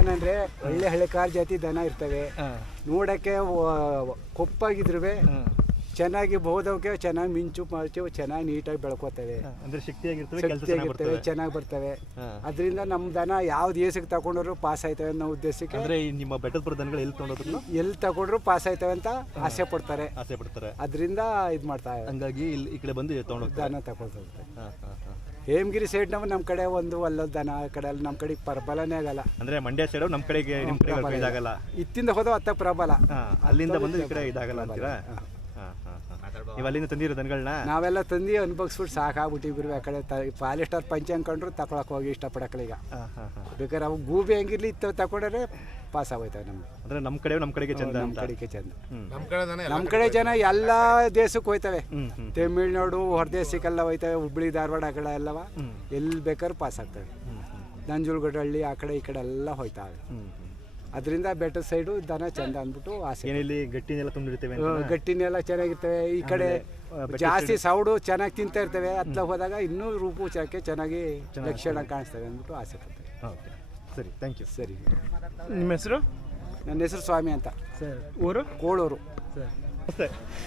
ಏನಂದ್ರೆ ಒಳ್ಳೆ ಹಳೆಕಾರ್ ಜಾತಿ ದನ ಇರ್ತವೆ, ನೋಡಕ್ಕೆ ಕೊಪ್ಪಾಗಿದ್ರು ಚೆನ್ನಾಗಿ ಬಹುದವಕ್ಕೆ ಚೆನ್ನಾಗಿ ಮಿಂಚು ಮರ್ಚು ಚೆನ್ನಾಗಿ ನೀಟಾಗಿ ಬೆಳ್ಕೋತವೆ, ಅಂದ್ರೆ ಶಕ್ತಿಯಾಗಿರ್ತವೆ, ಚೆನ್ನಾಗಿ ಬರ್ತವೆ. ಅದರಿಂದ ನಮ್ಮ ದನ ಯಾವ ದೇಶಕ್ಕೆ ತಗೊಂಡ್ರು ಪಾಸ್ ಆಯ್ತವೆ ಅನ್ನೋ ಉದ್ದೇಶಕ್ಕೆ. ಅಂದ್ರೆ ನಿಮ್ಮ ಬೆಟ್ಟದಪುರ ದನಗಳು ಎಲ್ಲಿ ತಗೊಂಡ್ರು ಪಾಸ್ ಆಯ್ತವೆ ಅಂತ ಆಸೆ ಪಡ್ತಾರೆ. ಅದರಿಂದ ಇದು ಮಾಡ್ತಾರೆ. ಹಂಗಾಗಿ ಈ ಕಡೆ ಬಂದು ದನ ತಗೊಳ್ತಾರೆ. ಹೇಮಗಿರಿ ಸೈಡ್ ನಮ್ಮ ಕಡೆ ಒಂದು ಅಲ್ಲದ ದನ, ಆ ಕಡೆ ನಮ್ಮ ಕಡೆ ಪ್ರಬಲನೇ ಆಗಲ್ಲ. ಅಂದ್ರೆ ಮಂಡ್ಯ ಸೈಡ್ ನಮ್ಮ ಕಡೆಗೆ ಇದಾಗಲ್ಲ, ಇತ್ತಿಂದ ಹೋದ ಅತ್ತ ಪ್ರಬಲ, ಅಲ್ಲಿಂದ ಬಂದು ಈ ಕಡೆ ಇದಾಗಲ್ಲ ಅಂತೀರಾ? ನೀವು ಅಲ್ಲಿಂದ ತಂದಿರೋ ದನಗಳನ್ನ ನಾವೆಲ್ಲ ತಂದು ಅನ್ಭವಿಸ್ಬಿಟ್ಟು ಸಾಕಾಗ್ಬಿಟ್ಟಿವ್ರಿ. ಆ ಕಡೆ ಪಾಲಿಸ್ಟರ್ ಪಂಚೆ ಅನ್ಕೊಂಡ್ರು ತಗೊಳಕ್ ಹೋಗಿ ಇಷ್ಟಪಡಕ್ಕಲ್ಲ. ಈಗ ಬೇಕಾದ್ರೆ ಅವು ಗೂಬೆ ಹೆಂಗಿರ್ಲಿ ಇತ್ತು ತಗೊಂಡ್ರೆ ಪಾಸ್ ಆಗೋಯ್ತವೆ ನಮ್ಗೆ. ಅಂದ್ರೆ ನಮ್ಮ ಕಡೆಗೆ ಚಂದ, ನಮ್ಮ ಕಡೆ ಜನ ಎಲ್ಲ ದೇಶಕ್ಕೆ ಹೋಯ್ತವೆ. ತಮಿಳ್ನಾಡು ಹೊರದೇಶಕ್ಕೆಲ್ಲ ಹೋಯ್ತವೆ, ಹುಬ್ಳಿ ಧಾರವಾಡ ಆ ಕಡೆ ಎಲ್ಲವ ಎಲ್ಲಿ ಬೇಕಾದ್ರೂ ಪಾಸ್ ಆಗ್ತವೆ. ನಂಜುಳಗಡ್ಡಹಳ್ಳಿ ಆ ಕಡೆ ಈ ಕಡೆ ಎಲ್ಲ ಹೋಯ್ತಾವೆ. ಅದರಿಂದ ಬೆಟ್ಟದ ಸೈಡು ದನ ಚಂದ ಅಂದ್ಬಿಟ್ಟು ಆಸೆ. ಗಟ್ಟಿನೆಲ್ಲ ತುಂಬಿರ್ತೇವೆ, ಗಟ್ಟಿನೆಲ್ಲ ಚೆನ್ನಾಗಿರ್ತವೆ. ಈ ಕಡೆ ಜಾಸ್ತಿ ಸೌಡು ಚೆನ್ನಾಗಿ ತಿಂತಾ ಇರ್ತವೆ. ಹತ್ತ ಹೋದಾಗ ಇನ್ನೂ ರೂಪುಚಾರಕ್ಕೆ ಚೆನ್ನಾಗಿ ಲಕ್ಷಣ ಕಾಣಿಸ್ತವೆ ಅಂದ್ಬಿಟ್ಟು ಆಸೆ ಪಡ್ತೇವೆ. ಸರಿ, ಥ್ಯಾಂಕ್ ಯು. ಸರಿ, ನಿಮ್ಮ ಹೆಸರು? ನನ್ನ ಹೆಸರು ಸ್ವಾಮಿ ಅಂತ. ಊರು? ಕೋಳೂರು.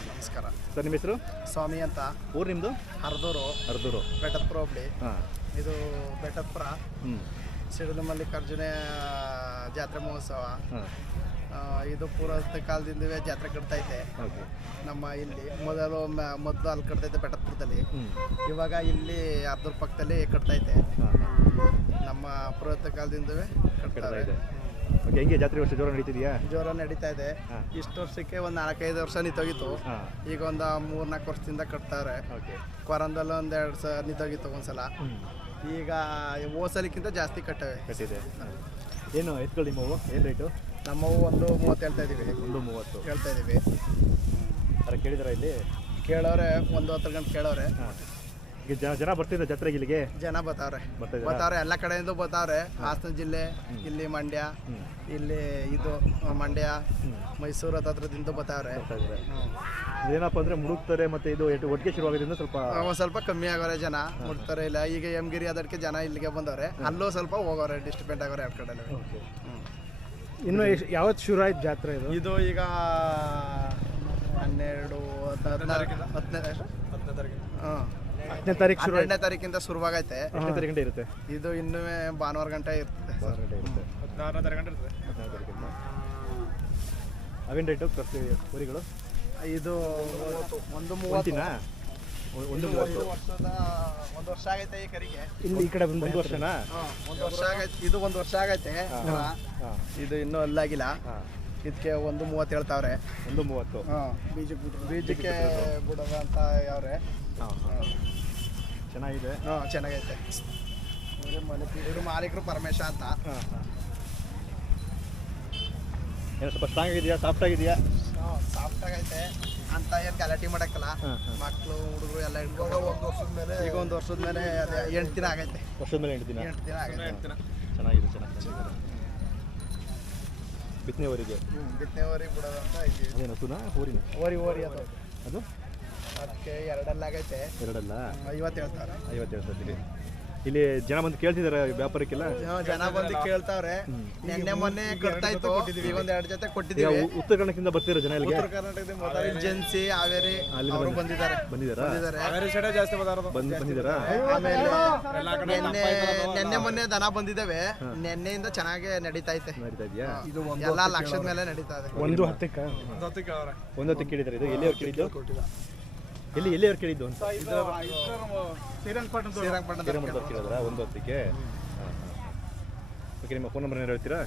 ನಮಸ್ಕಾರ ಸರ್, ನಿಮ್ಮ ಹೆಸರು? ಸ್ವಾಮಿ ಅಂತ. ಊರು ನಿಮ್ಮದು? ಹರದೂರು ಬೆಟ್ಟದಪುರ ಹೋಬಳಿ. ಇದು ಬೆಟ್ಟದಪುರ ಸಿಡಿಲು ಮಲ್ಲಿಕಾರ್ಜುನ ಜಾತ್ರೆ ಮಹೋತ್ಸವ. ಇದು ಪುರಾತನ ಕಾಲದಿಂದವೇ ಜಾತ್ರೆ ಕಟ್ತೈತೆ ನಮ್ಮ ಇಲ್ಲಿ. ಮೊದಲು ಅಲ್ಲಿ ಕಟ್ತೈತೆ ಬೆಟ್ಟದಪುರದಲ್ಲಿ, ಇವಾಗ ಇಲ್ಲಿ ಹರದೂರು ಪಕ್ಕದಲ್ಲಿ ಕಟ್ತೈತೆ. ನಮ್ಮ ಪುರಾತನ ಕಾಲದಿಂದವೇ ಕಟ್ತಾರೆ. ಹೆಂಗೆ ಜಾತ್ರೆ ವರ್ಷ ಜೋರ ನಡೀತಿದೆಯಾ? ಜೋರ ನಡೀತಾ ಇದೆ. ಇಷ್ಟು ವರ್ಷಕ್ಕೆ ಒಂದು 4-5 ವರ್ಷ ನಿಂತೋಗಿತ್ತು. ಈಗ ಒಂದು 3-4 ವರ್ಷದಿಂದ ಕಟ್ತಾರೆ. ಕೊರಂದಲ್ಲ ಒಂದು 2 ಸಲ ನಿಂತೋಗಿತ್ತು ಒಂದ್ಸಲ. ಈಗ ಹೋಸಲಿಕ್ಕಿಂತ ಜಾಸ್ತಿ ಕಟ್ಟಿದೆ. ಏನು ಎತ್ಕೊಳ್ಳಿ ನಿಮ್ಮವು? ಏನು ರೇಟು? ನಮ್ಮವು 1.30 ಹೇಳ್ತಾ ಇದ್ದೀವಿ. 1.30 ಹೇಳ್ತಾ ಇದ್ದೀವಿ. ಕೇಳಿದಾರ ಇಲ್ಲಿ? ಕೇಳೋರೆ 1:10 ಗಂಟೆ ಕೇಳೋರೆ. ಈಗ ಜನ ಬರ್ತಿದ್ದಾರೆ ಜಾತ್ರೆಗೆ? ಇಲ್ಲಿಗೆ ಜನ ಬರ್ತಾವ್ರೆ ಎಲ್ಲ ಕಡೆಯಿಂದ ಬರ್ತಾವ್ರೆ. ಹಾಸನ ಜಿಲ್ಲೆ, ಇಲ್ಲಿ ಮಂಡ್ಯ, ಇಲ್ಲಿ ಇದು ಮಂಡ್ಯ, ಮೈಸೂರು ಹತ್ರದಿಂದ ಬರ್ತಾವ್ರೆ. ಏನಪ್ಪ ಅಂದ್ರೆ ಮುಡುಕ್ತಾರೆ, ಮತ್ತೆ ಇದು ಒಟ್ಟಿಗೆ ಶುರುವಾಗೋದ್ರಿಂದ ಸ್ವಲ್ಪ ಕಮ್ಮಿ ಆಗೋರೆ ಜನ, ಮುಡ್ತಾರೆ ಇಲ್ಲ. ಈಗ ಹೇಮಗಿರಿ ಅದಕ್ಕೆ ಜನ ಇಲ್ಲಿಗೆ ಬಂದವ್ರೆ, ಅಲ್ಲೂ ಸ್ವಲ್ಪ ಹೋಗೋರೆ, ಡಿಸ್ಟ್ರಿಬ್ಯೂಟ್ ಆಗೋರೆ 2 ಕಡೆ. ಇನ್ನು ಯಾವತ್ತು ಶುರು ಆಯ್ತು ಜಾತ್ರೆ? ಇದು ಈಗ 12-10 ತಾರೀಕು 12ನೇ ತಾರೀಕಿಂದ ಶುರುವಾಗೈತೆ. 8ನೇ ತಾರೀಕು ಇರುತ್ತೆ. ಇದು ಇನ್ನೂ ಭಾನುವಾರ ಗಂಟೆ ಇರುತ್ತೆ. 16ನೇ ತಾರೀಕು ಇರುತ್ತೆ. ಅವೇನು ರೇಟು ಊರಿಗಳು? ಇದು 1.30. 1 ವರ್ಷ ಆಗೈತೆ ಈ ಕರಿಗೆ. ಇಲ್ಲಿ ಈ ಕಡೆ 1 ವರ್ಷನಾ? 1 ವರ್ಷ ಆಗೈತೆ. ಇದು 1 ವರ್ಷ ಆಗೈತೆ. ಇದು ಇನ್ನೂ ಅಲ್ಲಾಗಿಲ್ಲ. ಇದಕ್ಕೆ 1.30 ಹೇಳ್ತಾವ್ರೆ. 1.30 ಬೀಜಕ್ಕೆ ಬಿಡೋದ ಅಂತ ಯಾವ್ರೆ. ಚೆನ್ನಾಗಿದೆ. ಚೆನ್ನಾಗೈತೆ. ಇವರು ಮಾಲೀಕರು ಪರಮೇಶ ಅಂತ. ಏನು ಸ್ವಲ್ಪ ಸ್ಟ್ರಾಂಗ್ ಆಗಿದೆಯಾ, ಸಾಫ್ಟ್ ಆಗಿದೆಯಾ? ಸಾಫ್ಟ್ ಆಗೈತೆ ಅಂತ ಏನು ಗಲಾಟೆ ಮಾಡಕ್ಕಲ್ಲ. ಮಕ್ಕಳು ಹುಡುಗರು ಎಲ್ಲ ಇಟ್ಕೊಂಡು 1 ವರ್ಷದ ಮೇಲೆ, ಈಗ 1 ವರ್ಷದ ಮೇಲೆ ಅದೇ 8 ದಿನ ಆಗೈತೆ. ವರ್ಷದ ಮೇಲೆ 8 ದಿನ ಆಗೈತೆ. ಚೆನ್ನಾಗಿದೆ. ಬಿತ್ತನೆವರೆಗೆ ಬಿಡೋದಂತ ಅದೇನು ಸುನಾ ಊರಿನ? ಓರಿ ಅದು ಅದಕ್ಕೆ 2 ಆಗೈತೆ. 50 ಹೇಳ್ತಾರೆ. 50 ಹೇಳ್ತಾರೆ. ಇಲ್ಲಿ ಜನ ಬಂದು ಕೇಳ್ತಿದಾರೆ ವ್ಯಾಪಾರಕ್ಕೆಲ್ಲ? ಜನ ಬಂದು ಕೇಳ್ತಾವ್ರೆ. ನಿನ್ನೆ ಮೊನ್ನೆ ಕಟ್ಟಾಯ್ತು, ಈಗ 2 ಜೊತೆ ಕೊಟ್ಟಿದ್ದೀವಿ. ಉತ್ತರ ಕರ್ನಾಟಕದಿಂದ ಬರ್ತಿರೋ ಜನ ಇಲ್ಲಿಗೆ? ಉತ್ತರ ಕರ್ನಾಟಕದಿಂದ ಜೆನ್ಸಿ, ಹಾವೇರಿ ಅವರು ಬಂದಿದ್ದಾರೆ. ಬಂದಿದ್ದಾರಾ? ಆಮೇಲೆ ನಿನ್ನೆ ಮೊನ್ನೆ ದನ ಬಂದಿದ್ದಾವೆ. ನಿನ್ನೆಯಿಂದ ಚೆನ್ನಾಗಿ ನಡೀತಾ ಐತೆ. ಎಲ್ಲ ಲಕ್ಷದ ಮೇಲೆ ನಡೀತಾ ಇದೆ. 1.10 ಕೇಳಿದ್ದಾರೆ. ಇದು ಎಲ್ಲಿಯವ್ರು ಕೇಳಿದ್ದು? ಎಲ್ಲಿಯವ್ರು ಕೇಳಿದ್ದು ಅಂತ? ಶ್ರೀರಂಗಪಟ್ಟಣದವ್ರು ಕೇಳಿದ್ರಾ 1.10ಕ್ಕೆ? ಓಕೆ, ನಿಮ್ಮ ಫೋನ್ ನಂಬರ್ ಏನಾರು ಹೇಳ್ತೀರಾ?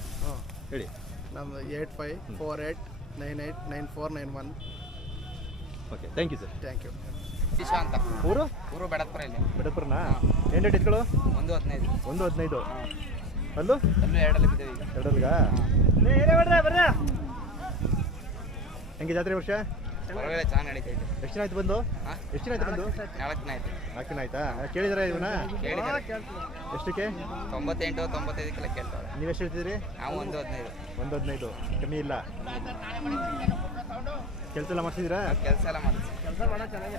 ಹೇಳಿ. ನಮ್ಮದು 8548989491. Okay, thank you sir. Thank you. ಅಂತ ಊರು ಬೆಡದಪುರ. ಇಲ್ಲಿ ಬೆಡದಪುರನಾ? ಏನು ರೇಟ್ ಇಟ್ಕೊಳ್ಳೋ? 1.15. 1.15. ಅಲ್ಲೂ 2 ಬಿದ್ದೇವೆ ಈಗ. 2 ಹೆಂಗೆ ಜಾತ್ರೆ ವರ್ಷ? ಪರವಾಗಿಲ್ಲ, ಚೆನ್ನಾಗಿ ನಡೀತೈತೆ. ಎಷ್ಟು ದಿನ ಆಯ್ತು ಬಂದು? 4 ದಿನ ಆಯ್ತಾ? ಕೇಳಿದಾರೆ ಇವನ್ನ? ಕೇಳಿದ್ದಾರೆ. ಎಷ್ಟಕ್ಕೆ? 98-95 ಕೇಳ್ತಾರೆ. ನೀವು ಎಷ್ಟು ಹೇಳ್ತಿದ್ರಿ? ನಾವು 1.15. 1.15 ಕಮ್ಮಿ ಇಲ್ಲ. ಕೆಲಸ ಎಲ್ಲ ಮಾಡ್ತಿದ್ದೀರಾ? ಕೆಲಸ ಎಲ್ಲ ಮಾಡ್ತೀವಿ. ಕೆಲಸ ಮಾಡೋಣ ಚೆನ್ನಾಗಿ.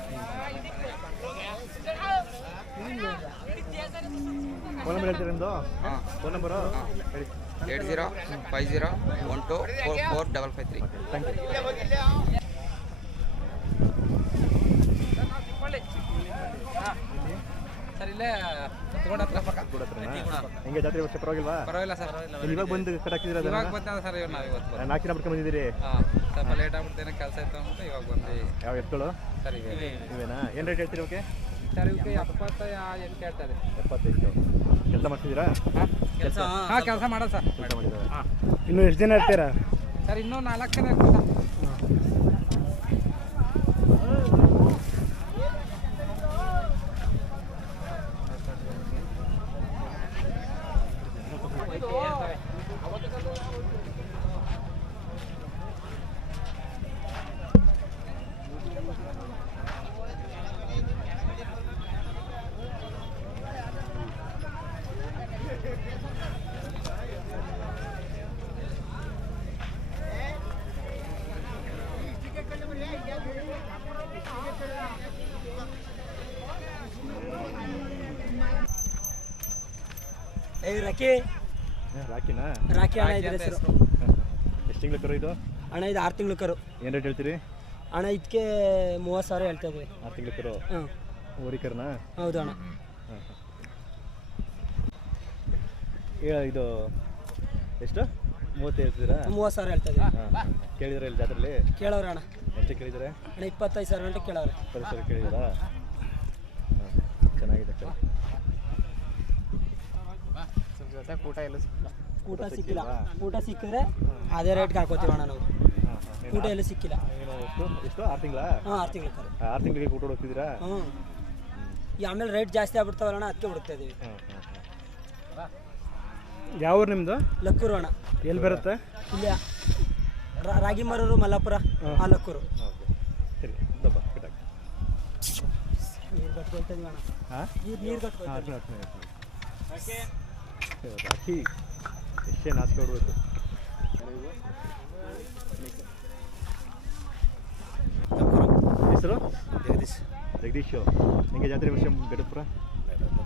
ಫೋನ್ ನಂಬರ್ ಹೇಳ್ತೀರಾ ನಿಮ್ಮದು? ಹಾಂ ಫೋನ್ ನಂಬರು ಹೇಳಿ. 8050124455 ಥ್ಯಾಂಕ್ ಯು. ಸರ್ ಇಲ್ಲೇ ತಗೊಂಡ ಹತ್ರ ಪಕ್ಕ ಹೆಂಗೆ ಜಾತ್ರೆ ವರ್ಷ ಪರವಾಗಿಲ್ವಾ? ಪರವಾಗಿಲ್ಲ ಸರ್. ಇಲ್ಲಿ ಇವಾಗ ಬಂದು ಕಟ್ಟಾಕಿದ್ದೀರಾ ಇವಾಗ ಬಂದ ಸರ್ ನಾವು ಇವತ್ತು 4 ದಿನ ಬಿಟ್ಕೊಂಡು ಬಂದಿದ್ದೀರಿ? ಹಾಂ ಸ್ವಲ್ಪ ಲೇಟ್ ಆಗ್ಬಿಡ್ತೇನೆ ಕೆಲಸ ಇತ್ತು ಅಂದ್ಬಿಟ್ಟು ಇವಾಗ ಬಂದು ಯಾವ ಎತ್ತುಗಳು ಸರ್ ಈಗ ಇವೇನಾ? ಏನು ರೇಟ್ ಹೇಳ್ತೀರಿ ಓಕೆ? ಸರ್ ಇವಕ್ಕೆ 78 ಹೇಳ್ತಾರೆ. 75. ಕೆಲಸ ಮಾಡ್ತಿದ್ದೀರಾ? ಹಾಂ ಕೆಲಸ ಮಾಡೋದು ಸರ್. ಕೆಲಸ ಮಾಡಿದ್ದಾರೆ. ಹಾಂ ಇನ್ನು ಎಷ್ಟು ದಿನ ಇರ್ತೀರಾ ಸರ್ ಇನ್ನೂ 4 ದಿನ ಇರ್ತೀವಿ ಸರ್. ರಾಕಿ ರಾಕಿನಾ? ರಾಕಿ ಅಣ್ಣ ಇದ್ರ ಹೆಸರು. ಎಷ್ಟು ತಿಂಗಳು ಕರು ಇದು? ಅಣ್ಣ ಇದು 6 ತಿಂಗಳು ಕರು ಏನು ರೇಟ್ ಹೇಳ್ತೀರಿ? ಅಣ್ಣ. ಇದಕ್ಕೆ 30,000 ಹೇಳ್ತಾ ಇದ್ದೀವಿ. 6 ತಿಂಗಳು ಕರು ಹಾಂ ಓರಿಕರ್ನಾ? ಹೌದು ಅಣ್ಣ. ಹಾಂ ಇದು ಎಷ್ಟು 30 ಹೇಳ್ತಿದ್ದೀರಾ? 30,000 ಹೇಳ್ತಾ ಇದ್ದೀವಿ. ಹಾಂ ಕೇಳಿದ್ರೆ ಇಲ್ಲಿ ಜಾತ್ರೆಯಲ್ಲಿ ಕೇಳವ್ರೆ ಅಣ್ಣ. ಎಷ್ಟು ಕೇಳಿದರೆ? ಅಣ್ಣ 25,000 ಗಂಟೆ ಕೇಳವ್ರೆ. 10,000 ಕೇಳಿದ್ದೀರಾ? ಹಾಂ ಚೆನ್ನಾಗಿದೆ ಕರು. ಊಟ ಎಲ್ಲ ಊಟ ಸಿಕ್ಕಿಲ್ಲ. ಊಟ ಸಿಕ್ಕಿದ್ರೆ ಅದೇ ರೇಟ್ಗೆ ಹಾಕೋತೀವಿ ಅಣ್ಣ ನಾವು. ಊಟ ಎಲ್ಲ ಸಿಕ್ಕಿಲ್ಲ. ಎಷ್ಟು 6 ತಿಂಗಳ? ಹಾಂ 6 ತಿಂಗಳು ಕರು. 6 ತಿಂಗಳಿಗೆ ಊಟ ಹೋಗ್ತಿದ್ದೀರಾ? ಹ್ಞೂ ಈ ಆಮೇಲೆ ರೇಟ್ ಜಾಸ್ತಿ ಆಗ್ಬಿಡ್ತಾವಲ್ಲ ಅಣ್ಣ, ಅದಕ್ಕೆ ಹುಡುಕ್ತಾ ಇದ್ದೀವಿ. ಹಾಂ ಹಾಂ ಹಾಂ. ಯಾವ ಊರು ನಿಮ್ಮದು? ಲಕ್ಕೂರು ಅಣ್ಣ. ಎಲ್ಲಿ ಬರುತ್ತೆ? ಇಲ್ಲಿ ರಾಗಿಮರೂರು ಮಲ್ಲಾಪುರ ಆ ಲಕ್ಕೂರು. ಓಕೆ ಸರಿ ದಪ್ಪ ಕಟ್ಟಾಕಿ. ನೀರು ಕಟ್ಕೊಳ್ತಾ ಇದೀವಿ ಅಣ್ಣ. ಹಾಂ ನೀರು ಕಟ್ಕೊಳ್ತಾ ಹಾಂ ರಾಕಿ ಎಷ್ಟೇ ನಾಚಿಕೆ ಹೊಡ್ಬೇಕು. ಹೆಸರು? ಜಗದೀಶು. ನಿಮಗೆ ಜಾತ್ರೆ ವರ್ಷ ಬೆಡಪುರ?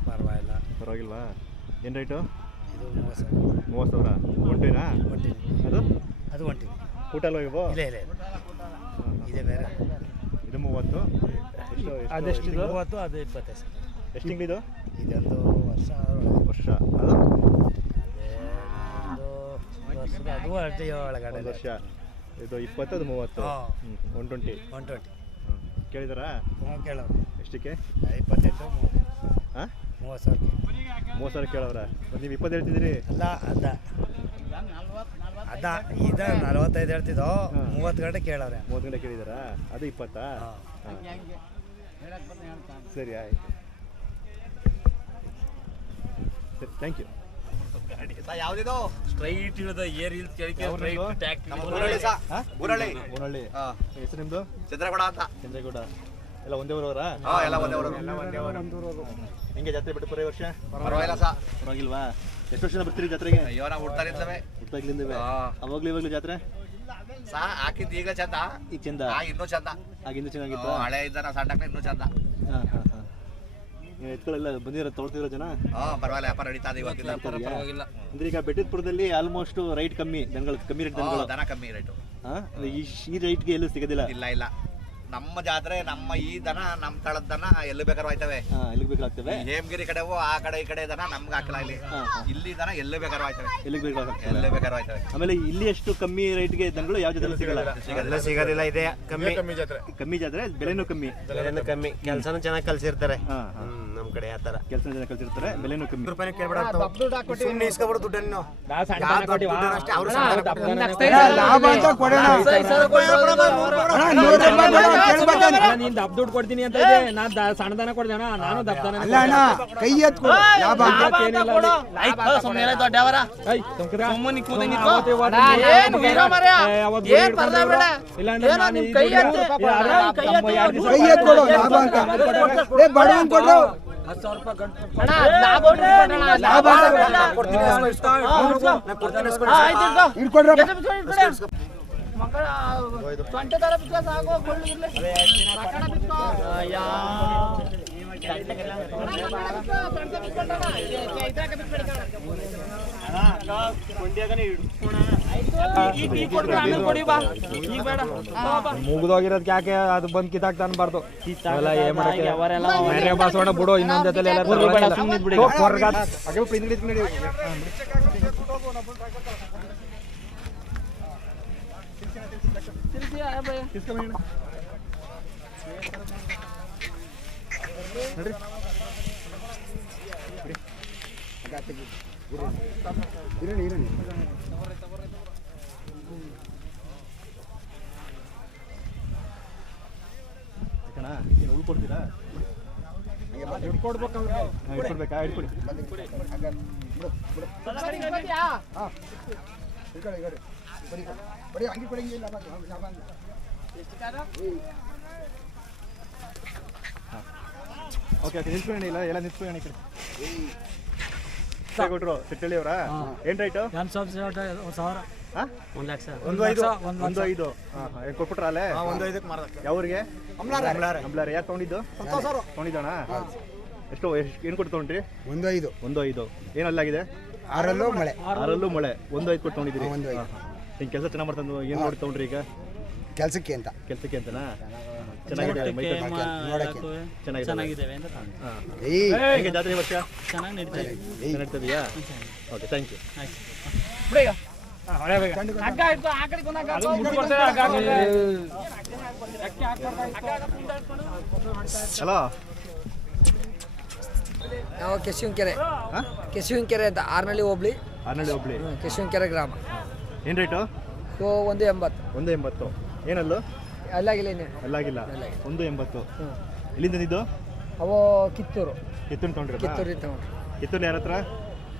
ಪರವಾಗಿಲ್ಲ. ಪರವಾಗಿಲ್ವಾ? ಏನು ರೇಟು? ಇದು 30,000. ಒಂಟಿನಾ ಅದು? ಅದು ಒಂಟಿನಿ. ಊಟ ಅಲ್ವಾ ಇವು? ಇಲ್ಲ ಇದೇ ಬೇರೆ. ಇದು 30. ಎಷ್ಟು ಅದೆಷ್ಟು? 30 ಅದು 25. ಎಷ್ಟು ತಿಂಗಳಿದು? ಇದೊಂದು ವರ್ಷ ವರ್ಷ ಅದು? ಒಂದು ವರ್ಷದ ಅದು ಒಳಗಡೆ ಒಂದು ವರ್ಷ. ಇದು 20 ಅದು 30. ಹಾಂ. 120. 120. ಕೇಳಿದಾರಾ? ಹ್ಞೂ ಕೇಳೋರು. ಎಷ್ಟಕ್ಕೆ? 28 ಹಾಂ 30,000. 30,000 ಕೇಳವ್ರ? ಮತ್ತು ನೀವು 20 ಹೇಳ್ತಿದ್ದೀರಿ? ಅಲ್ಲ ಇದ 45 ಹೇಳ್ತಿದ್ದೋ. 30 ಗಂಟೆ ಕೇಳವ್ರೆ. 30 ಗಂಟೆ ಕೇಳಿದಾರಾ? ಅದು 20? ಹಾಂ. ಸರಿ ಆಯ್ತು. ಸರಿ ಥ್ಯಾಂಕ್ ಯು. ಯಾವ್ದಿದು ಸ್ಟ್ರೈಟ್ ಇಳಿದ ಏರ್ ಇಲ್ದ ಕೆಳಗೆ ಸ್ಟ್ರೈಟ್ ಟ್ಯಾಕ್ ಊರಳ್ಳಿ ಹೆಸರು ನಿಮ್ಮದು? ಚಂದ್ರಗೌಡ ಅಂತ. ಚಂದ್ರಗೌಡ. ಎಲ್ಲ ಒಂದೇ ಊರವರಾ? ಎಲ್ಲ ಒಂದೇ ಊರು. ಹೆಂಗೆ ಜಾತ್ರೆ ಬಿಟ್ಟು ಈ ವರ್ಷ? ಪರವಾಗಿಲ್ಲ ಸಾ. ಪರವಾಗಿಲ್ವಾ? ಎಷ್ಟು ವರ್ಷದಿಂದ ಬರ್ತೀರಿ ಜಾತ್ರೆಗೆ? ಅಯ್ಯೋ ನಾವು ಹುಡ್ತಾ ಇರ್ತವೆ ಹುಟ್ಟಾಗ್ಲಿಂದವೇ? ಅವಾಗ್ಲೂ ಇವಾಗಲೂ ಜಾತ್ರೆ ಸಾ ಹಾಕಿದ್ದು ಈಗ ಚಂದ, ಈಗ ಚಂದ? ಇನ್ನೂ ಚಂದ. ಆಗಿಂದ ಚೆನ್ನಾಗಿತ್ತು? ಹಳೆ ಇದ್ದಾನ ಸಣ್ಣಕ್ಕೆ ಇನ್ನೂ ಚಂದ. ಹಾಂ ಹಾಂ ಹಾಂ. ಎತ್ಗಳೆಲ್ಲ ಬಂದಿರೋ ತೊಳ್ತಿರೋ ಜನ? ಪರವಾಗಿಲ್ಲ, ವ್ಯಾಪಾರ ನಡೀತಾ ಇದೆ ಇವತ್ತಿಲ್ಲ. ಪರವಾಗಿಲ್ಲ. ಅಂದ್ರೆ ಈಗ ಬೆಟ್ಟದಪುರದಲ್ಲಿ ಆಲ್ಮೋಸ್ಟ್ ರೈಟ್ ಕಮ್ಮಿ, ದನಗಳು ಕಮ್ಮಿ ರೇಟ್ ದನಗಳು. ದನ ಕಮ್ಮಿ ರೇಟು. ಹಾಂ ಈ ರೈಟ್ಗೆ ಎಲ್ಲೂ ಸಿಗೋದಿಲ್ಲ? ಇಲ್ಲ ನಮ್ಮ ಜಾತ್ರೆ ನಮ್ಮ ಈ ದನ ನಮ್ಮ ತಳದ ದನ ಎಲ್ಲಿ ಬೇಕಾದ್ರೂ ಆಯ್ತವೆ. ಹಾಂ ಎಲ್ಲಿಗೆ ಬೇಕಾಗ್ತವೆ? ಹೇಮಗಿರಿ ಕಡೆವು ಆ ಕಡೆ ಈ ಕಡೆ ದನ ನಮ್ಗೆ ಹಾಕಲ್ಲ. ಇಲ್ಲಿ ದನ ಎಲ್ಲಿ ಬೇಕಾದ್ರೂ ಆಯ್ತವೆ. ಎಲ್ಲಿಗೆ ಬೇಕಾಗ್ತವೆ? ಎಲ್ಲಿ ಬೇಕಾದ್ರೂ ಆಯ್ತವೆ. ಆಮೇಲೆ ಇಲ್ಲಿ ಎಷ್ಟು ಕಮ್ಮಿ ರೇಟ್ಗೆ ದನಗಳು ಯಾವ ಜಾತ್ರೆ ಸಿಗಲ್ಲ? ಸಿಗೋದಿಲ್ಲ. ಇದೆ ಕಮ್ಮಿ ಜಾತ್ರೆ. ಕಮ್ಮಿ ಜಾತ್ರೆ, ಬೆಲೆನೂ ಕಮ್ಮಿ. ಕಮ್ಮಿ, ಕೆಲಸನೂ ಚೆನ್ನಾಗಿ ಕಲ್ಸಿರ್ತಾರೆ. ಹಾಂ ಹಾಂ. ನಮ್ಮ ಕಡೆ ಆ ಥರ ಕೆಲಸ ಜನ ಕಲ್ತಿರ್ತಾರೆ, ಬೆಲೆನೂ ಕಮ್ಮಿ. ಸುಮ್ಮನೆ ಇಸ್ಕೊಬಿಡು ದುಡ್ಡನ್ನು. ಲಾಭ ಅಂತ ಕೊಡೋಣ. ನೀನು ದಪ್ಪ ದುಡ್ಡು ಕೊಡ್ತೀನಿ ಅಂತ ಇದೆ. ನಾನು ಸಣ್ಣದನ ಕೊಡ್ದೇಣ, ನಾನು ದಪ್ಪದನ. ಅಲ್ಲ ಅಣ್ಣ, ಕೈ ಎತ್ಕೊಡು. ಲಾಭ ಕೈ ಎತ್ಕೊಡು. ಲಾಭ ಅಂತ ಬಡವನ್ ಕೊಡು. 10,000 ರೂಪಾಯಿ ಮುಗಿದೋಗಿರೋದಕ್ಕೆ ಯಾಕೆ ಅದು ಬಂದು ಕಿತ್ತಾಕ್ತಾ ಅನ್ಬಾರ್ದು ಅವೆಲ್ಲ ಏನ್ ಮಾಡಕ್ಕೆ ಬಾಸೋಣ ಬಿಡು ಇನ್ನೊಂದ್ ಜೊತೆ ಉಳ್ಕೊಡ್ತೀರಾ ಇಟ್ಕೊಡ್ಬೇಕಾ ಇಟ್ಕೊಡಿ ಓಕೆ ಓಕೆ ನಿಲ್ಸ್ಕೊಳ್ಳಿ ಇಲ್ಲ ಎಲ್ಲ ನಿಲ್ಸ್ಕೊಳ್ಳಿ ಈ ಕಡೆ ಕೊಟ್ಟರು ಸಿಟ್ಟಳ್ಳಿ ಅವರಾ ಏನು ರೈಟು 1,05,000 ಕೊಟ್ಬಿಟ್ರ ಅಲ್ಲೇ ಯಾವ್ರಿಗೆ ಅಂಬ್ಲಾರೆ ಯಾರು ತೊಗೊಂಡಿದ್ದು ತೊಗೊಂಡಿದ್ದಣ ಎಷ್ಟು ಏನು ಕೊಟ್ಟು ತೊಗೊಂಡ್ರಿ 1,05,000 ಏನಲ್ಲಾಗಿದೆ 6ರಲ್ಲೂ ಮಳೆ 6ರಲ್ಲೂ ಮಳೆ 1,05,000 ಕೊಟ್ಟು ತೊಗೊಂಡಿದ್ದೀರಿ ಹಿಂಗೆ ಕೆಲಸ ಚೆನ್ನಾಗಿ ಮಾಡ್ತಂದು ಏನು ನೋಡಿ ತೊಗೊಂಡ್ರಿ ಈಗ ಕೆಲಸಕ್ಕೆ ಅಂತನಾ ಚೆನ್ನಾಗಿದೆ ಚೆನ್ನಾಗಿದೆ ಹೇಗೆ ಜಾತ್ರೆ ವರ್ಷ ನಡೀತದೆಯಾ ಓಕೆ ಥ್ಯಾಂಕ್ ಯು ಹಲೋ ನಾವು ಕೆಶಿವಂಕೆರೆ ಅಂತ ಆರ್ನಳ್ಳಿ ಹೋಬ್ಳಿ ಕೆಶಿವಂಕೆರೆ ಗ್ರಾಮ. ಏನು ರೇಟು? 1,80. ಏನಲ್ಲೂ ಅಲ್ಲಾಗಿಲ್ಲ ಅಲ್ಲಾಗಿಲ್ಲ 1,80. ಎಲ್ಲಿಂದ ತಂದಿದ್ದು? ಅವು ಕಿತ್ತೂರು ತೊಗೊಂಡ್ರಿ ಕಿತ್ತೂರು ಯಾರ ಹತ್ರ?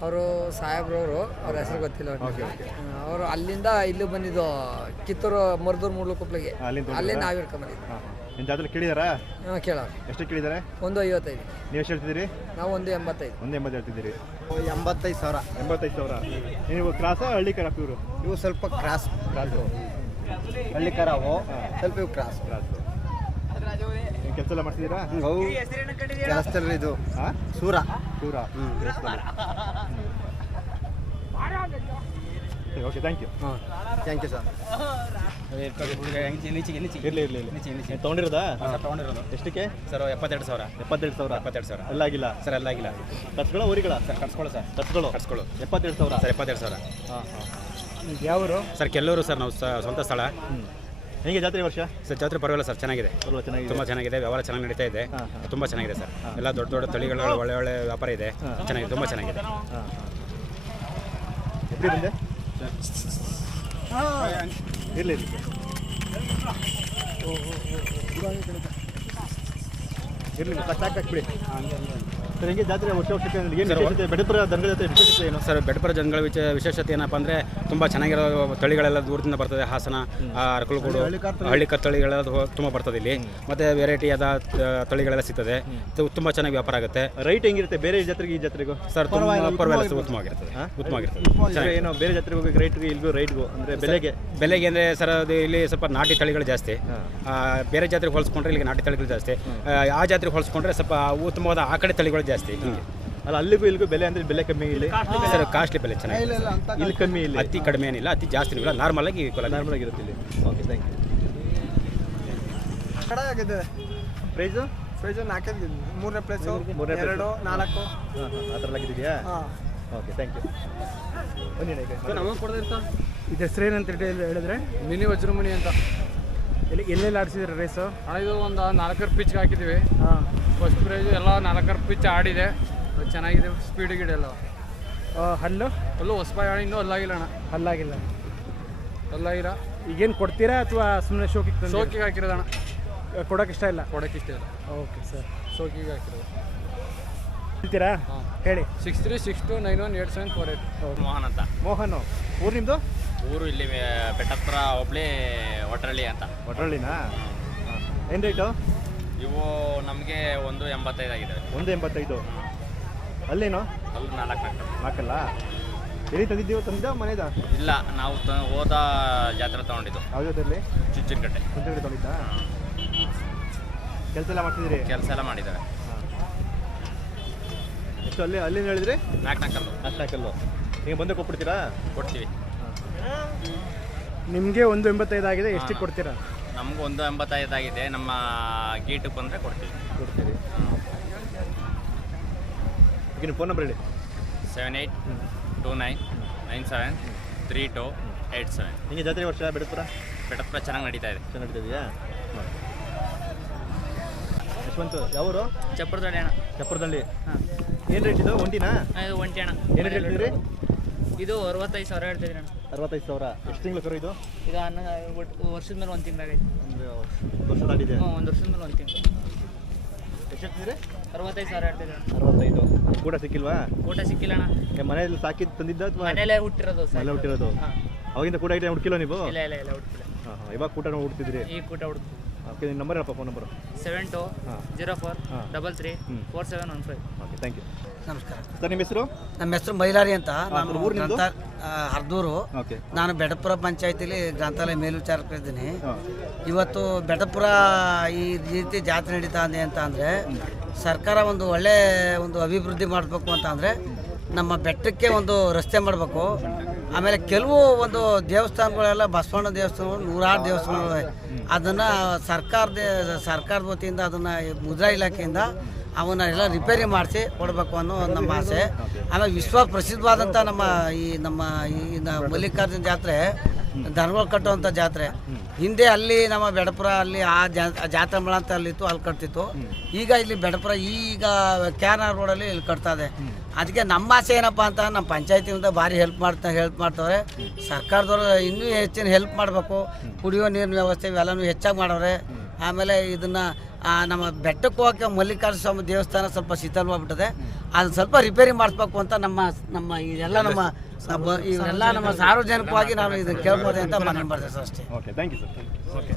ಅವರು ಸಾಹೇಬ್ರವರು ಅವ್ರ ಹೆಸರು ಗೊತ್ತಿಲ್ಲ ಅವರು ಅಲ್ಲಿಂದ ಇಲ್ಲಿ ಬಂದಿದ್ದು ಕಿತ್ತೂರು ಮರ್ದೂರು ಮೂಡ್ಲುಕೊಪ್ಲಿಗೆ ಅಲ್ಲೇ ನಾವು ಹಿಡ್ಕೊಂಬಂದಿದ್ದು. ನಿಮ್ಮ ಜಾತ್ರೆ ಕೇಳಿದಾರಾ? ಕೇಳ ಎಷ್ಟು ಕೇಳಿದಾರೆ? 1,55. ನೀವು ಎಷ್ಟು ಹೇಳ್ತಿದ್ದೀರಿ? ನಾವು 1,85. 1,80 ಹೇಳ್ತಿದ್ದೀರಿ. 85,000. ನೀವು ಕ್ರಾಸಾ ಹಳ್ಳಿ ಕರ ಇವರು? ಇವು ಸ್ವಲ್ಪ ಕ್ರಾಸು ಹಳ್ಳಿ ಕರಾವು ಸ್ವಲ್ಪ ಇವು ಕ್ರಾಸು ಕೆಲಸ ಎಲ್ಲ ಮಾಡ್ತಿದ್ದೀರಾ? ಕೆಲಸದಲ್ಲಿ ಇದು ಸೂರ ಓಕೆ ಥ್ಯಾಂಕ್ ಯು ಸರ್. ಇರಲಿ ತೊಗೊಂಡಿರೋದಾ? ಎಷ್ಟಕ್ಕೆ ಸರ್ 72,000. ಎಲ್ಲಾಗಿಲ್ಲ ಸರ್ ಎಲ್ಲಾಗಿಲ್ಲ. ಕಟ್ಸ್ಕೊಳ್ಳೋ ಊರಿಗಳ ಸರ್ ಕಟ್ಸ್ಕೊಳ್ಳೋ ಸರ್ ಕಟ್ಸ್ಕೊಳ್ಳೋ 72,000. ಸರ್ 72,000. ಯಾವರು ಸರ್ ಕೆಲ್ಲೂರು ಸರ್ ನಾವು ಸ್ವಂತ ಸ್ಥಳ. ಹೇಗೆ ಜಾತ್ರೆ ವರ್ಷ? ಸರ್ ಜಾತ್ರೆ ಪರವಾಗಿಲ್ಲ ಸರ್, ಚೆನ್ನಾಗಿದೆ, ತುಂಬ ಚೆನ್ನಾಗಿದೆ, ವ್ಯವಹಾರ ಚೆನ್ನಾಗಿ ನಡೀತಾ ಇದೆ, ತುಂಬ ಚೆನ್ನಾಗಿದೆ ಸರ್. ಎಲ್ಲ ದೊಡ್ಡ ದೊಡ್ಡ ತಳಿಗಳು ಒಳ್ಳೆ ವ್ಯಾಪಾರ ಇದೆ, ಚೆನ್ನಾಗಿದೆ, ತುಂಬ ಚೆನ್ನಾಗಿದೆ. ಎಲ್ಲಿ ಬಂದೆ? ಇರಲಿ ಕಟ್ಟಾಕ್ಬಿಡಿ ಸರ್. ಹೆಂಗೆ ಜಾತ್ರೆ ವರ್ಷಕ್ಕೆ ಏನು ವಿಶೇಷತೆ? ಬೆಡಪುರ ದನಗಳ ಜಾತ್ರೆ ವಿಶೇಷತೆ ಏನು ಸರ್? ಬೆಡಪುರ ಜನಗಳ ವಿಶೇಷತೆ ಏನಪ್ಪ ಅಂದರೆ ತುಂಬ ಚೆನ್ನಾಗಿರೋ ತಳಿಗಳೆಲ್ಲ ದೂರದಿಂದ ಬರ್ತದೆ. ಹಾಸನ, ಅರಕಲಗೂಡು, ಹಳ್ಳಿಕರ್ ತಳಿಗಳೆಲ್ಲ ತುಂಬ ಬರ್ತದೆ ಇಲ್ಲಿ. ಮತ್ತು ವೆರೈಟಿಯಾದ ತಳಿಗಳೆಲ್ಲ ಸಿಗ್ತದೆ, ತುಂಬ ಚೆನ್ನಾಗಿ ವ್ಯಾಪಾರ ಆಗುತ್ತೆ. ರೈಟ್ ಹೆಂಗಿರುತ್ತೆ ಬೇರೆ ಜಾತ್ರೆಗೆ ಈ ಜಾತ್ರೆಗೂ? ಸರ್ ಪರವಾಗಿಲ್ಲ, ಉತ್ತಮವಾಗಿರ್ತದೆ. ಏನು ಬೇರೆ ಜಾತ್ರೆಗೆ ಹೋಗಿ ರೈಟ್ಗೆ ಇಲ್ಗೂ ರೈಟ್ಗೂ ಅಂದರೆ ಬೆಲೆಗೆ ಅಂದರೆ ಸರ್ ಅದು ಇಲ್ಲಿ ಸ್ವಲ್ಪ ನಾಟಿ ತಳಿಗಳು ಜಾಸ್ತಿ. ಬೇರೆ ಜಾತ್ರೆಗೆ ಹೋಲಿಸ್ಕೊಂಡ್ರೆ ಇಲ್ಲಿಗೆ ನಾಟಿ ತಳಿಗಳು ಜಾಸ್ತಿ. ಆ ಜಾತ್ರೆಗೆ ಹೋಲಿಸ್ಕೊಂಡ್ರೆ ಸ್ವಲ್ಪ ಉತ್ತಮವಾದ ಆ ಕಡೆ ತಳಿಗಳು ಜಾಸ್ತಿ. ಅಲ್ಲ ಅಲ್ಲಿಗೂ ಇಲ್ಲಿಗೂ ಬೆಲೆ ಅಂದರೆ ಬೆಲೆ ಕಮ್ಮಿ ಇಲ್ಲಿ? ಸರ್ ಕಾಸ್ಟ್ಲಿ ಬೆಲೆ ಚೆನ್ನಾಗಿದೆ. ಇಲ್ಲಿ ಕಮ್ಮಿ, ಇಲ್ಲಿ ಅತಿ ಕಡಿಮೆ ಏನಿಲ್ಲ, ಅತಿ ಜಾಸ್ತಿ ಇಲ್ಲ, ನಾರ್ಮಲ್ ಆಗಿರುತ್ತೆ ಇಲ್ಲಿ. Okay thank you. ಕಡೆ ಆಗಿದೆ ಪ್ರೈಸು 4 ಮೂರನೇ ಪ್ಲೇಸು 2 4 ಆ ಥರ ಆಗಿದೆಯಾ? Okay thank you. ಬನ್ನಿ ಇದು ಹೆಸರು ಏನಂತ ಹೇಳಿದ್ರೆ ಮಿನಿ ವಜ್ರಮುನಿ ಅಂತ. ಎಲ್ಲೆಲ್ಲಿ ಆಡಿಸಿದ್ರೆ ರೇಸು? ಇದು ಒಂದು 4 ಪಿಚ್ಗೆ ಹಾಕಿದ್ದೀವಿ. ಫಸ್ಟ್ ಪ್ರೈಸು ಎಲ್ಲ 4 ಪಿಚ್ ಆಡಿದೆ, ಚೆನ್ನಾಗಿದೆ, ಸ್ಪೀಡ್ ಗಿಡ ಎಲ್ಲ. ಹಲ್ಲು ಹೊಸಬಾಯಿ ಆಡಿ ಇನ್ನೂ ಹಲ್ಲಾಗಿಲ್ಲ ಅಣ್ಣ. ಹಲ್ಲಾಗಿಲ್ಲ. ಈಗೇನು ಕೊಡ್ತೀರಾ ಅಥವಾ ಸುಮ್ಮನೆ ಶೋಕಿಗೆ ಹಾಕಿರೋದಣ್ಣ? ಕೊಡೋಕೆ ಇಷ್ಟ ಇಲ್ಲ. ಓಕೆ ಸರ್, ಶೋಕಿಗೆ ಹಾಕಿರೋದು. ಹೇಳ್ತೀರಾ? ಹೇಳಿ. 6362918748. ಮೋಹನ್ ಅಂತ. ಮೋಹನ್, ಊರು ನಿಮ್ಮದು? ಊರು ಇಲ್ಲಿ ಬೆಟ್ಟಪುರ ಹೋಬಳಿ ಒಟ್ರಳ್ಳಿ ಅಂತ. ಒಟ್ರಳ್ಳಿನಾ? ಏನು ರೇಟು ಇವು? ನಮಗೆ 1,85 ಆಗಿದೆ. 1,85. ಅಲ್ಲೇನು? ಅಲ್ಲಿ 4 ಎಲ್ಲಿ ತಂದಿದ್ದ ಮನೆದ? ಇಲ್ಲ, ನಾವು ಹೋದ ಜಾತ್ರೆ ತೊಗೊಂಡಿದ್ದು. ಯಾವ ಜಾತ್ರೆಯಲ್ಲಿ? ಚುಂಚನಕಟ್ಟೆ ತೊಗೊಂಡಿದ್ದ. ಕೆಲಸ ಎಲ್ಲ ಮಾಡ್ತಿದ್ದೀರಿ? ಕೆಲಸ ಎಲ್ಲ ಮಾಡಿದ್ದಾರೆ. ಎಷ್ಟು ಅಲ್ಲಿಂದ ಹೇಳಿದ್ರಿ? ನಾಲ್ಕಲ್ಲು ನಾಲ್ಕಲ್ಲು. ನೀವು ಬಂದು ಕೊಟ್ಬಿಡ್ತೀರಾ? ಕೊಡ್ತೀವಿ. ನಿಮಗೆ 1.85 ಆಗಿದೆ, ಎಷ್ಟಿಗೆ ಕೊಡ್ತೀರಾ? ನಮಗೂ 1.85 ಆಗಿದೆ. ನಮ್ಮ ಗೇಟಿಗೆ ಬಂದರೆ ಕೊಡ್ತೀವಿ. ನಿಮ್ಮ ಫೋನ್ ನಂಬರ್ ಹೇಳಿ. 7829973287. ಹಿಂಗೆ ಜಾತ್ರೆ ವರ್ಷ ಬೆಡಪುರ ಚೆನ್ನಾಗಿ ನಡೀತಾ ಇದೆ. ಚೆನ್ನಾಗಿ ನಡೀತಿದೆಯಾ? ಯಶವಂತ ಯಾವರು? ಚಪ್ಪರದಳ್ಳಿ ಅಣ್ಣ. ಚಪ್ಪರದಲ್ಲಿ. ಏನು ರೇಟ್ ಇದು? ಒಂಟಿನಾ? ಇದು ಒಂಟಿ ಅಣ್ಣ. ಏನು ರೇಟ್ ಹೇಳ್ತಿದ್ರಿ? ಇದು 65,000 ಹೇಳ್ತಿದ್ರಿ ಅಣ್ಣ. 65,000. ಎಷ್ಟು ತಿಂಗಳು ಕರು ಇದು? ಇದು ವರ್ಷದ ಮೇಲೆ 1 ತಿಂಗಳಾಗೈತೆ. ಒಂದು ವರ್ಷ ದಾಟಿದೆ. 1 ವರ್ಷದ ಮೇಲೆ 1 ತಿಂಗಳು. ಎಷ್ಟು ಹೇಳ್ತಿದ್ರಿ? 65,000 ಹೇಳ್ತಿದ್ರಿ ಅಣ್ಣ. 65. ಊಟ ಸಿಕ್ಕಿಲ್ವಾ? ಊಟ ಸಿಕ್ಕಿಲ್ಲ ಅಣ್ಣ. ಮನೆಯಲ್ಲಿ ಸಾಕಿದ್ದು ತಂದಿದ್ದ ಅಥವಾ ಮನೇಲೆ ಹುಟ್ಟಿರೋದು ಸರ್. ಮನೇಲೆ ಹುಟ್ಟಿರೋದು? ಅವಾಗಿಂದ ಕೂಡ ಐಟಮ್ ಹುಡುಕಿಲ್ಲ ನೀವು? ಇಲ್ಲ ಹುಟ್ಟಿಲ್ಲ. ಹಾಂ ಇವಾಗ ಕೂಟ ಹುಡ್ತಿದ್ರಿ? ಈ ಕೂಟ ಹುಡುಕ್ತೀವಿ. ಓಕೆ, ನಿಮ್ಮ ನಂಬರ್ ಹೇಳಪ್ಪ. Phone number? 7204333715. Okay, thank you. ನಮಸ್ಕಾರ ಸರ್, ನಿಮ್ಮ ಹೆಸರು? ನಮ್ಮ ಹೆಸರು ಮೈಲಾರಿ ಅಂತ. ನಮ್ಮ ಊರು ನಿಮ್ಮದು? ಹರ್ದೂರು. ಓಕೆ. ನಾನು ಬೆಡಪುರ ಪಂಚಾಯತಿಲಿ ಗ್ರಂಥಾಲಯ ಮೇಲ್ವಿಚಾರಕರಿದ್ದೀನಿ. ಇವತ್ತು ಬೆಡಪುರ ಈ ರೀತಿ ಜಾತ್ರೆ ನಡೀತಾ ಇದೆ ಅಂತ ಅಂದರೆ ಸರ್ಕಾರ ಒಂದು ಒಳ್ಳೆ ಒಂದು ಅಭಿವೃದ್ಧಿ ಮಾಡಬೇಕು ಅಂತ ಅಂದರೆ ನಮ್ಮ ಬೆಟ್ಟಕ್ಕೆ ಒಂದು ರಸ್ತೆ ಮಾಡಬೇಕು. ಆಮೇಲೆ ಕೆಲವು ಒಂದು ದೇವಸ್ಥಾನಗಳೆಲ್ಲ ಬಸವಣ್ಣ ದೇವಸ್ಥಾನಗಳು 106 ದೇವಸ್ಥಾನಗಳು, ಅದನ್ನು ಸರ್ಕಾರದ ವತಿಯಿಂದ ಅದನ್ನು ಮುದ್ರಾ ಇಲಾಖೆಯಿಂದ ಅವನ್ನೆಲ್ಲ ರಿಪೇರಿ ಮಾಡಿಸಿ ಕೊಡಬೇಕು ಅನ್ನೋ ನಮ್ಮ ಆಸೆ. ಆಮೇಲೆ ವಿಶ್ವ ಪ್ರಸಿದ್ಧವಾದಂಥ ನಮ್ಮ ಮಲ್ಲಿಕಾರ್ಜುನ ಜಾತ್ರೆ ದನಗಳು ಕಟ್ಟುವಂಥ ಜಾತ್ರೆ. ಹಿಂದೆ ಅಲ್ಲಿ ನಮ್ಮ ಬೆಡಪುರ ಅಲ್ಲಿ ಆ ಜಾತ್ರೆ ಮಳ ಅಂತ ಅಲ್ಲಿತ್ತು, ಅಲ್ಲಿ ಕಟ್ತಿತ್ತು. ಈಗ ಇಲ್ಲಿ ಬೆಡಪುರ ಈಗ ಕ್ಯಾನರ್ ರೋಡಲ್ಲಿ ಇಲ್ಲಿ ಕಟ್ತಾ ಇದೆ. ಅದಕ್ಕೆ ನಮ್ಮ ಆಸೆ ಏನಪ್ಪ ಅಂತ ನಮ್ಮ ಪಂಚಾಯತಿಯಿಂದ ಭಾರಿ ಹೆಲ್ಪ್ ಮಾಡ್ತವ್ರೆ. ಸರ್ಕಾರದವರು ಇನ್ನೂ ಹೆಚ್ಚಿನ ಹೆಲ್ಪ್ ಮಾಡಬೇಕು. ಕುಡಿಯೋ ನೀರಿನ ವ್ಯವಸ್ಥೆ ಇವೆಲ್ಲನೂ ಹೆಚ್ಚಾಗಿ ಮಾಡವ್ರೆ. ಆಮೇಲೆ ಇದನ್ನು ನಮ್ಮ ಬೆಟ್ಟಕ್ಕೆ ಹೋಗೋಕ್ಕೆ ಮಲ್ಲಿಕಾರ್ಜುನ ಸ್ವಾಮಿ ದೇವಸ್ಥಾನ ಸ್ವಲ್ಪ ಶಿಥಿಲವಾಗ್ಬಿಟ್ಟಿದೆ. ಅದನ್ನು ಸ್ವಲ್ಪ ರಿಪೇರಿ ಮಾಡಿಸ್ಬೇಕು ಅಂತ ನಮ್ಮ ಇದೆಲ್ಲ ನಮ್ಮ ಸಾರ್ವಜನಿಕವಾಗಿ ನಾನು ಇದನ್ನು ಕೇಳ್ಬೋದೆ ಅಂತ ಮನವಿ ಮಾಡ್ತೇವೆ ಸರ್, ಅಷ್ಟೇ. Okay, thank you sir. Okay.